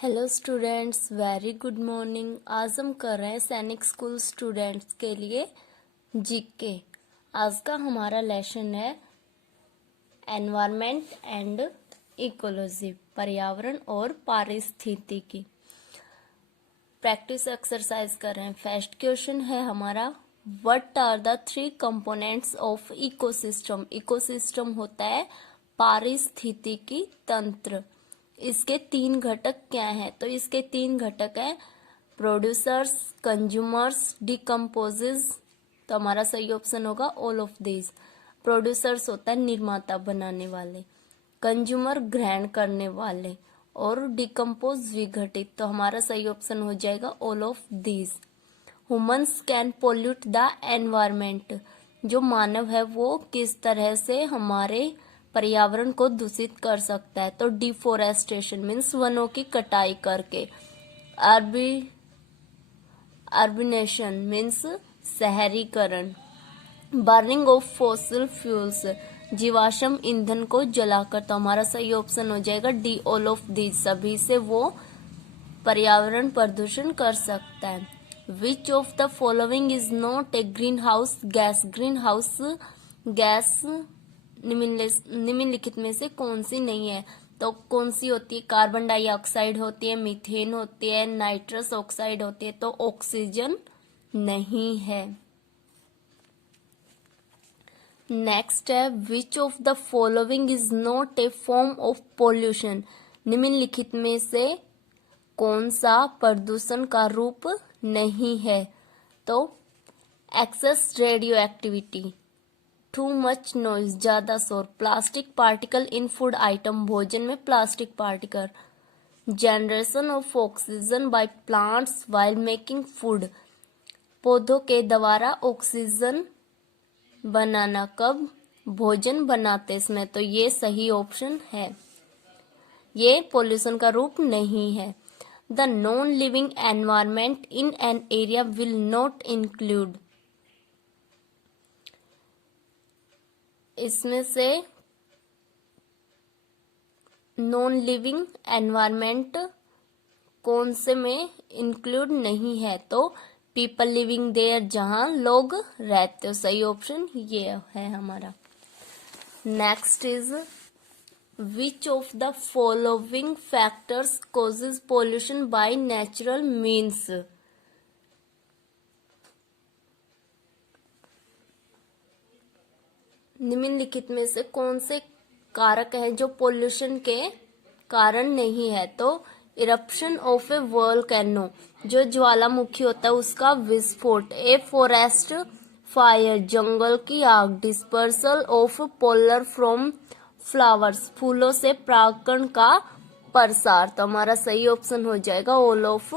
Hello students, very good morning. आज हम कर रहे हैं सैनिक स्कूल स्टूडेंट्स के लिए जीके। आज का हमारा लेसन है एनवायरनमेंट एंड इकोलॉजी, पर्यावरण और पारिस्थितिकी। प्रैक्टिस एक्सरसाइज कर रहे हैं। फर्स्ट क्वेश्चन है हमारा, what are the 3 components of ecosystem. Ecosystem होता है पारिस्थितिकी तंत्र। इसके 3 घटक क्या हैं? तो इसके 3 घटक हैं प्रोड्यूसर्स, कंज्यूमर्स, डिकम्पोजेज। तो हमारा सही ऑप्शन होगा ऑल ऑफ दीज। प्रोड्यूसर्स होता है निर्माता, बनाने वाले, कंज्यूमर ग्रहण करने वाले, और डिकम्पोज विघटित। तो हमारा सही ऑप्शन हो जाएगा all of these. Humans can pollute the environment. जो मानव है वो किस तरह से हमारे पर्यावरण को दूषित कर सकता है? तो डिफोरेस्टेशन मीन्स वनों की कटाई करके। अर्बिनेशन मीन्स शहरीकरण। बर्निंग ऑफ फॉसिल फ्यूल्स, जीवाश्म ईंधन को जलाकर। तो हमारा सही ऑप्शन हो जाएगा डी, ऑल ऑफ दीज। सभी से वो पर्यावरण प्रदूषण कर सकता है। विच of the following is not a green house gas. Green house gas निम्नलिखित में से कौन सी नहीं है? तो कौन सी होती है? कार्बन डाइऑक्साइड होती है, मीथेन होती है, नाइट्रस ऑक्साइड होती है। तो ऑक्सीजन नहीं है। नेक्स्ट है, विच of the following is not a form of pollution. निम्नलिखित में से कौन सा प्रदूषण का रूप नहीं है? तो excess radio activity, too much noise, ज्यादा शोर, plastic particle in food item, भोजन में plastic particle, generation of oxygen by plants while making food, पौधों के द्वारा ऑक्सीजन बनाना, कब? भोजन बनाते समय। तो ये सही ऑप्शन है, ये पोल्यूशन का रूप नहीं है। The non living environment in an area will not include. इसमें से नॉन लिविंग एनवायरमेंट कौन से में इंक्लूड नहीं है? तो पीपल लिविंग देयर, जहां लोग रहते हो। सही ऑप्शन ये है हमारा। Next is, which of the following factors causes pollution by natural means. निम्नलिखित में से कौन से कारक हैं जो पोल्यूशन के कारण नहीं है? तो इरप्शन ऑफ ए वोल्केनो, जो ज्वालामुखी होता है उसका विस्फोट। ए फॉरेस्ट फायर, जंगल की आग। Dispersal of polar from flowers, फूलों से परागकण का प्रसार। तो हमारा सही ऑप्शन हो जाएगा all of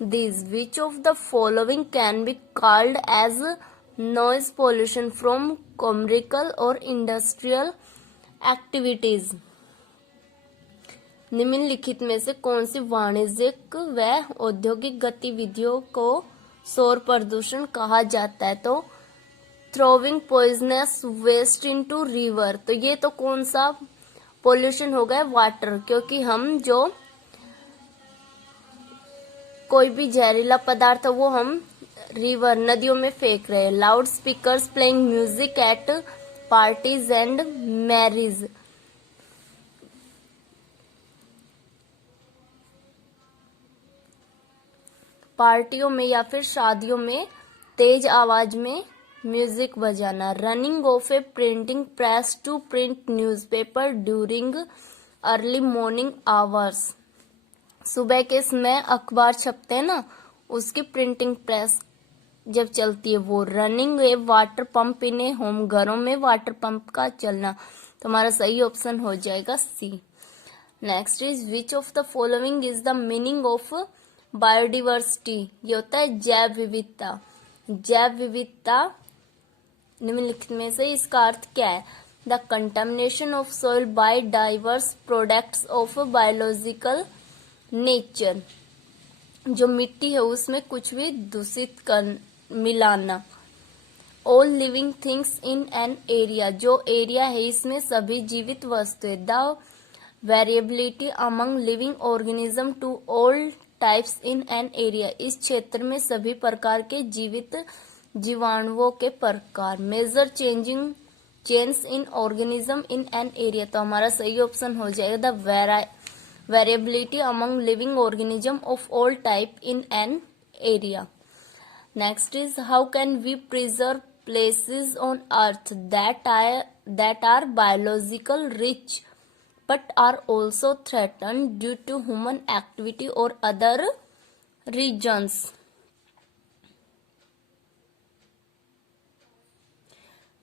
this. Which of the following can be called as noise pollution from commercial और इंडस्ट्रियल एक्टिविटीज। निम्नलिखित में से कौन सी वाणिज्यिक व औद्योगिक गतिविधियों को शोर प्रदूषण कहा जाता है? तो throwing poisonous waste into river. तो ये तो कौन सा पोल्यूशन हो गया? वाटर, क्योंकि हम जो कोई भी जहरीला पदार्थ है वो हम रिवर, नदियों में फेंक रहे हैं। Loud speakers playing music at parties and marriage. पार्टियों में या फिर शादियों में तेज आवाज में म्यूजिक बजाना। Running of a printing press to print newspaper during early morning hours. सुबह के समय अखबार छपते हैं ना, उसकी प्रिंटिंग प्रेस जब चलती है वो। Running A water pump in A home, घरों में वाटर पंप का चलना। तो हमारा सही ऑप्शन हो जाएगा C. Next is, which of the following is the meaning of biodiversity. ये होता है जैव विविधता। जैव विविधता निम्नलिखित में से इसका अर्थ क्या है? The contamination of soil by diverse products of biological nature. जो मिट्टी है उसमें कुछ भी दूषित कर मिलाना। All living things in an area, जो एरिया है इसमें सभी जीवित वस्तुएं। The variability among living organism to all types in an area, इस क्षेत्र में सभी प्रकार के जीवित जीवाणुओं के प्रकार। Major change in organism in an area, तो हमारा सही ऑप्शन हो जाएगा the variability among living organism of all type in an area. Next is how can we preserve places on earth that are biological rich but are also threatened due to human activity or other reasons।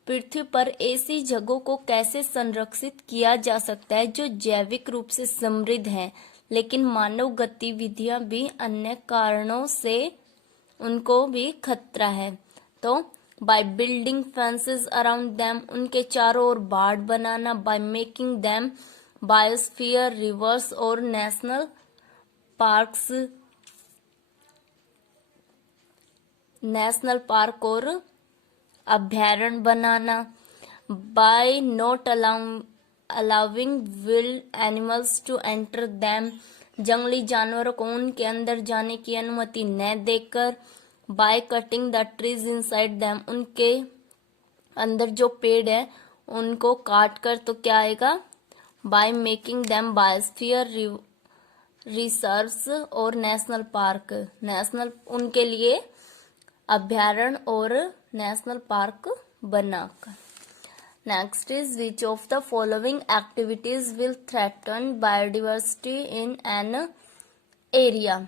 पृथ्वी पर ऐसी जगहों को कैसे संरक्षित किया जा सकता है जो जैविक रूप से समृद्ध हैं लेकिन मानव गतिविधियां भी अन्य कारणों से उनको भी खतरा है। तो by building fences around them, उनके चारों ओर बाड़ बनाना। By making them biosphere reserves और नेशनल पार्क और अभ्यारण्य बनाना। By not allowing wild animals to enter them, जंगली जानवरों को उनके अंदर जाने की अनुमति न देकर। By cutting the trees inside them, उनके अंदर जो पेड़ है उनको काट कर, तो क्या आएगा bye making them biosphere reserves और नेशनल पार्क, नेशनल उनके लिए अभ्यारण्य और नेशनल पार्क बनाकर। Next is which of the following activities will threaten biodiversity in an area.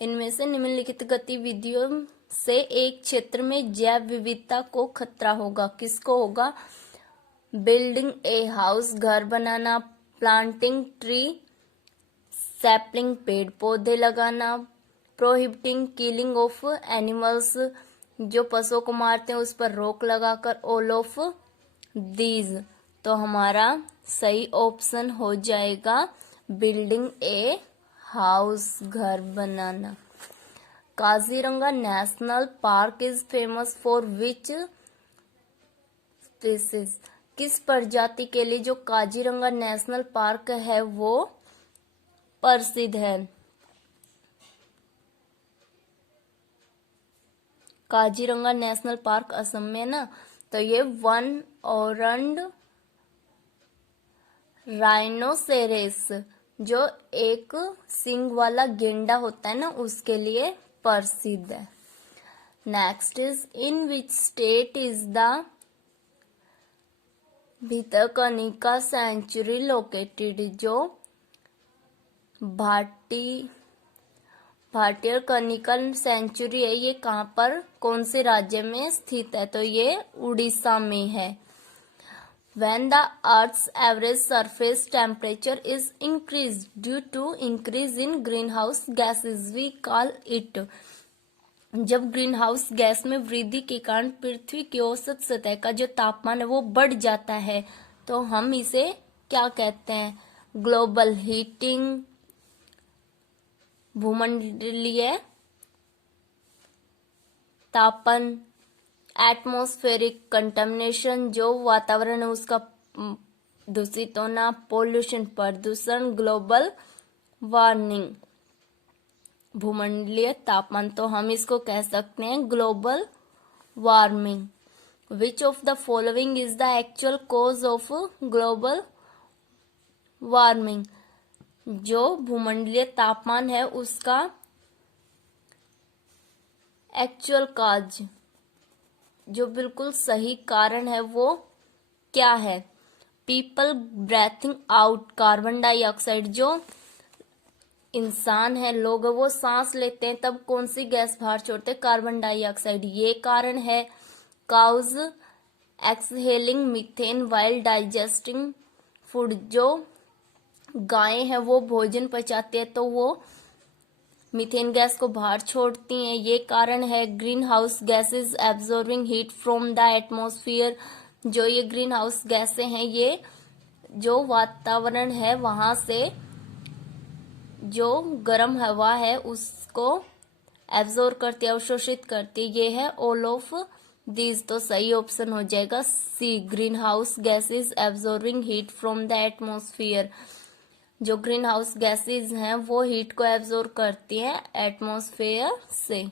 इनमें से निम्नलिखित गतिविधियों से एक क्षेत्र में जैव विविधता को खतरा होगा। किसको होगा? बिल्डिंग ए हाउस, घर बनाना। प्लांटिंग ट्री, सैपलिंग, पेड़ पौधे लगाना। प्रोहिबिटिंग किलिंग ऑफ एनिमल्स, जो पशुओं को मारते हैं उस पर रोक लगाकर। ऑल ऑफ दीज, तो हमारा सही ऑप्शन हो जाएगा बिल्डिंग ए हाउस, घर बनाना। Kaziranga national park is famous for which species, किस प्रजाति के लिए जो काजीरंगा नेशनल पार्क है वो प्रसिद्ध है? काजीरंगा नेशनल पार्क असम में ना, तो ये वन औरंड राइनोसेरेस, जो एक सींग वाला गेंडा होता है ना, उसके लिए प्रसिद्ध है। Next is in which state is the Bhitarkanika sanctuary located, जो भितरकनिका सेंचुरी है ये कहाँ पर, कौन से राज्य में स्थित है? तो ये उड़ीसा में है। When the Earth's average surface temperature is increased due to increase in greenhouse gases, we call it, जब ग्रीन हाउस गैस में वृद्धि के कारण पृथ्वी की औसत सतह का जो तापमान है वो बढ़ जाता है, तो हम इसे क्या कहते हैं? ग्लोबल हीटिंग, भूमंडलीय तापन। एटमॉस्फेरिक कंटामिनेशन, जो वातावरण है उसका दूषित होना। पोल्यूशन, प्रदूषण। ग्लोबल वार्मिंग, भूमंडलीय तापमान, तो हम इसको कह सकते हैं global warming. Which of the following is the actual cause of global warming, जो भूमंडलीय तापमान है उसका एक्चुअल काज, जो बिल्कुल सही कारण है वो क्या है? People breathing out carbon dioxide, जो इंसान है, लोग, वो सांस लेते हैं तब कौन सी गैस बाहर छोड़ते हैं? कार्बन डाइऑक्साइड, ये कारण है। Cows exhaling methane while digesting food, जो गायें हैं वो भोजन पचाती है तो वो मीथेन गैस को बाहर छोड़ती हैं, ये कारण है। Green house gases absorbing heat from the atmosphere, जो ये ग्रीन हाउस गैसें हैं ये जो वातावरण है वहां से जो गर्म हवा है उसको एब्जॉर्ब करती है, अवशोषित करती है, ये है ऑल ऑफ दीज तो सही ऑप्शन हो जाएगा C, green house gases absorbing heat from the atmosphere. जो ग्रीन हाउस गैसेज हैं वो हीट को एब्जॉर्ब करती हैं एटमॉस्फेयर से।